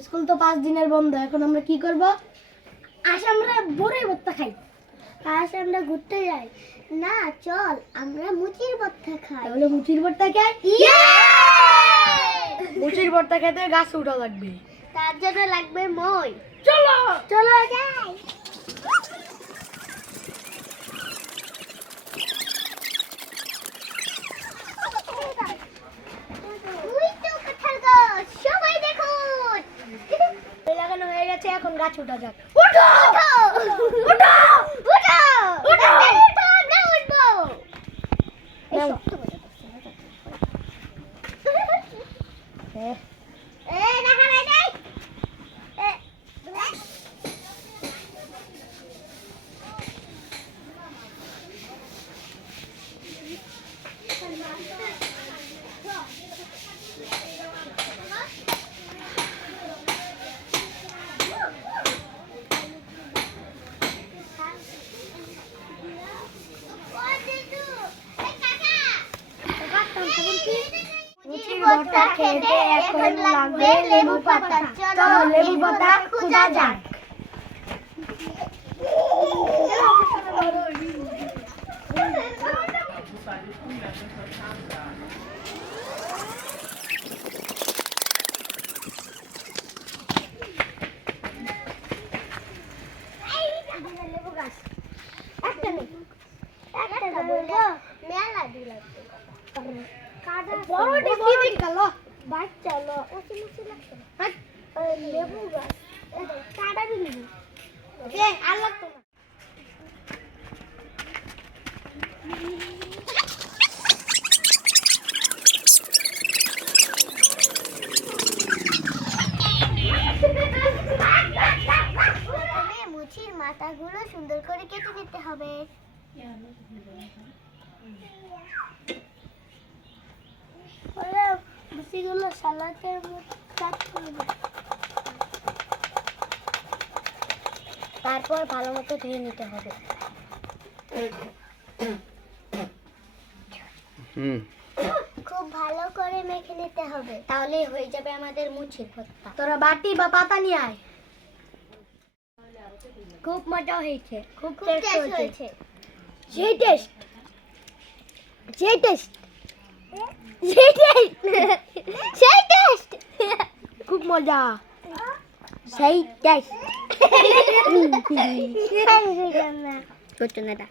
School তো 5 দিনের বন্ধ, এখন আমরা কি করব? আজ আমরা বড়ই ভর্তা খাই। আজ আমরা ঘুরতে যাই। না চল আমরা মুচির ভর্তা খাই। তাহলে মুচির ভর্তা খাই। মুচির ভর্তা খেতে গাছ উঠা লাগবে, তার জন্য লাগবে মই। চলো চলো যাই। সবাই দেখুন লাগানো হয়ে গেছে, এখন গাছ উঠা যাক। উঠো উঠো উঠো উঠো উঠো না উঠবো। মুচির ভর্তা খেতে এখন লাগবে লেবু পাতা। চলো লেবু পাতা খোঁজা যাক। লেবু গাছ একটা নেই, একটা বলবো মেলা দিলাম। বড়টি কি গেল? বাচ্চা লো ওসি মুসি লাগছে না। লেবু গাছ কাটা দিলি আর লাগতো না। মুচির মাথাগুলো সুন্দর করে কেটে দিতে হবে। মুচিগুলো সালাদের মতো কাট করবে। তারপর ভালো মতো ধুয়ে নিতে হবে। খুব ভালো করে মেখে নিতে হবে, তাহলেই হয়ে যাবে আমাদের মুচির ভর্তা। তোরা বাটি বা পাতা নিয়ে আয়। খুব মজা হয়েছে, খুব খুব টেস্ট টেস্ট হয়েছে। হয়েছে। সেই টেস্ট, সেই টেস্ট, সেই টেস্ট, সেই টেস্ট। খুব মজা, সেই টেস্ট। করছো না এটা।